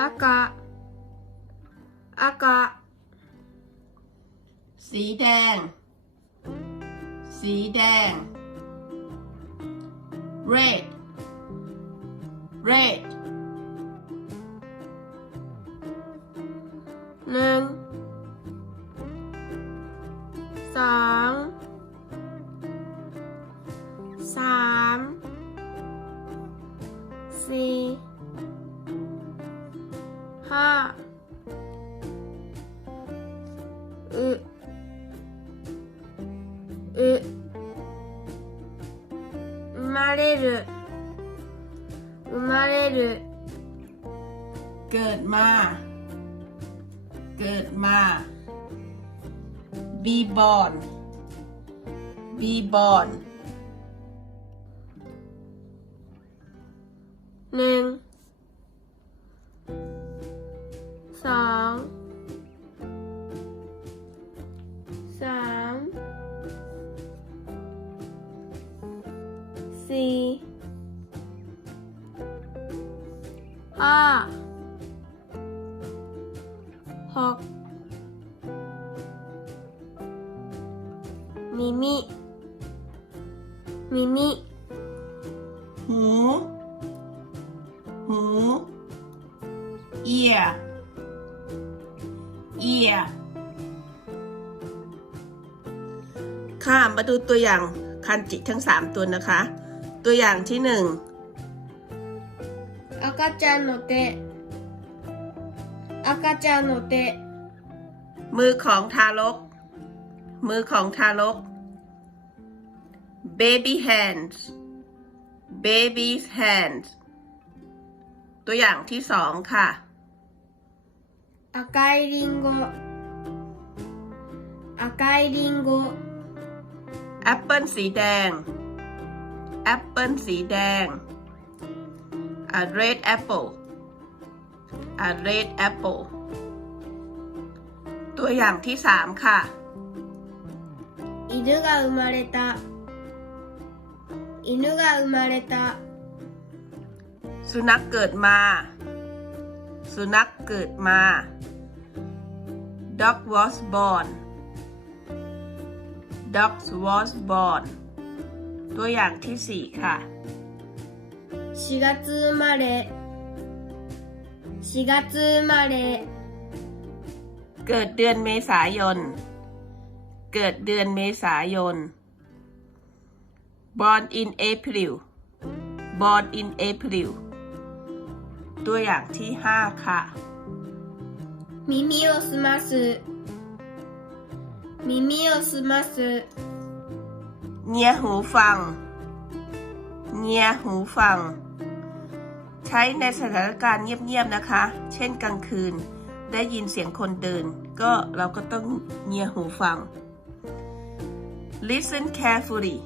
อากาอากาสีแดง สีแดง red red หนึ่งสอง ห้าอึอึ生まれる生まれる เกิดมา เกิดมา be born be born หนึ่ง สี่ห้าหก耳耳หูหู ear ear ค่ะมาดูตัวอย่างคันจิทั้ง 3 ตัวนะคะ ตัวอย่างที่ 赤ちゃんの手赤ちゃんの手 1 มือของทารก มือของทารก baby hands baby hands ตัวอย่างที่ 2 ค่ะ 赤いリンゴ赤いリンゴแอปเปิลสีแดง แอปเปิลสีแดง a red apple a red apple ตัวอย่างที่สามค่ะ 犬が生まれた犬が生まれた สุนัขเกิดมา สุนัขเกิดมา dog was born dog was born ตัวอย่างที่สี่ค่ะ 4月生まれ4月生まれ เกิดเดือนเมษายน เกิดเดือนเมษายน born in April born in April ตัวอย่างที่ห้าค่ะ 耳をすます耳をすます เงียหูฟัง เงียหูฟัง ใช้ในสถานการณ์เงียบๆนะคะ เช่นกลางคืน ได้ยินเสียงคนเดิน ก็เราก็ต้องเงียหูฟัง listen carefully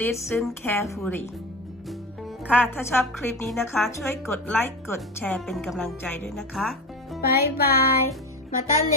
listen carefully ค่ะ ถ้าชอบคลิปนี้นะคะ ช่วยกดไลค์ กดแชร์เป็นกำลังใจด้วยนะคะบายบาย มาตาเน